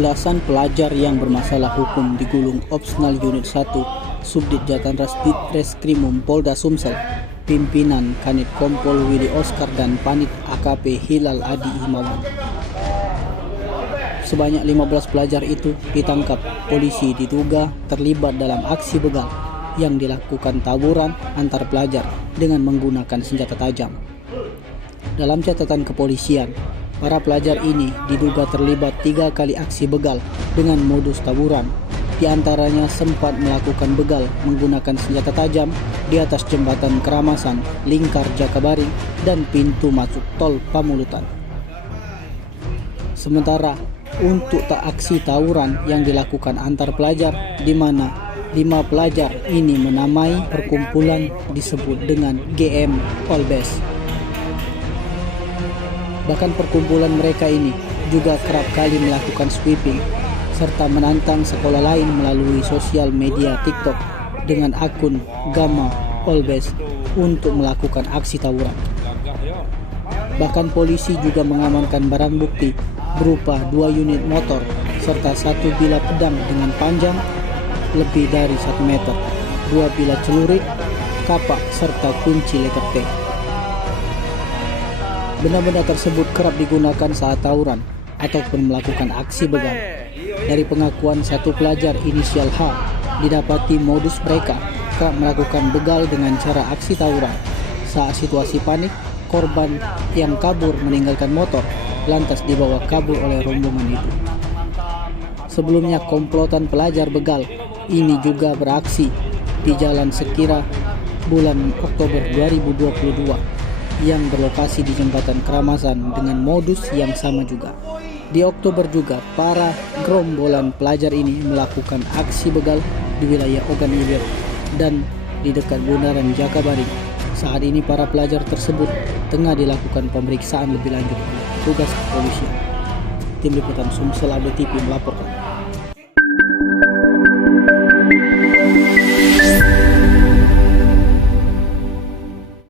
Belasan pelajar yang bermasalah hukum digulung Opsnal Unit 1 Subdit Jatanras Ditreskrimum Polda Sumsel, pimpinan Kanit Kompol Willy Oscar dan Panit AKP Hilal Adi Himawan. Sebanyak 15 pelajar itu ditangkap polisi diduga terlibat dalam aksi begal yang dilakukan tawuran antar pelajar dengan menggunakan senjata tajam. Dalam catatan kepolisian, para pelajar ini diduga terlibat 3 kali aksi begal dengan modus tawuran. Di antaranya sempat melakukan begal menggunakan senjata tajam di atas jembatan Keramasan, Lingkar Jakabaring, dan pintu masuk tol Pamulutan. Sementara untuk aksi tawuran yang dilakukan antar pelajar, di mana 5 pelajar ini menamai perkumpulan disebut dengan GM Polbes. Bahkan perkumpulan mereka ini juga kerap kali melakukan sweeping serta menantang sekolah lain melalui sosial media TikTok dengan akun Gamma Polbes untuk melakukan aksi tawuran. Bahkan polisi juga mengamankan barang bukti berupa 2 unit motor serta 1 bilah pedang dengan panjang lebih dari 1 meter, 2 bilah celurit, kapak, serta kunci letter T. Benda-benda tersebut kerap digunakan saat tawuran ataupun melakukan aksi begal. Dari pengakuan satu pelajar inisial H, didapati modus mereka kerap melakukan begal dengan cara aksi tawuran. Saat situasi panik, korban yang kabur meninggalkan motor lantas dibawa kabur oleh rombongan itu. Sebelumnya komplotan pelajar begal ini juga beraksi di Jalan Sekira bulan Oktober 2022 yang berlokasi di jembatan Keramasan dengan modus yang sama juga. Di Oktober juga para gerombolan pelajar ini melakukan aksi begal di wilayah Ogan Ilir dan di dekat Bundaran Jakabaring. Saat ini para pelajar tersebut tengah dilakukan pemeriksaan lebih lanjut oleh petugas kepolisian. Tim Liputan Sumsel Update TV melaporkan.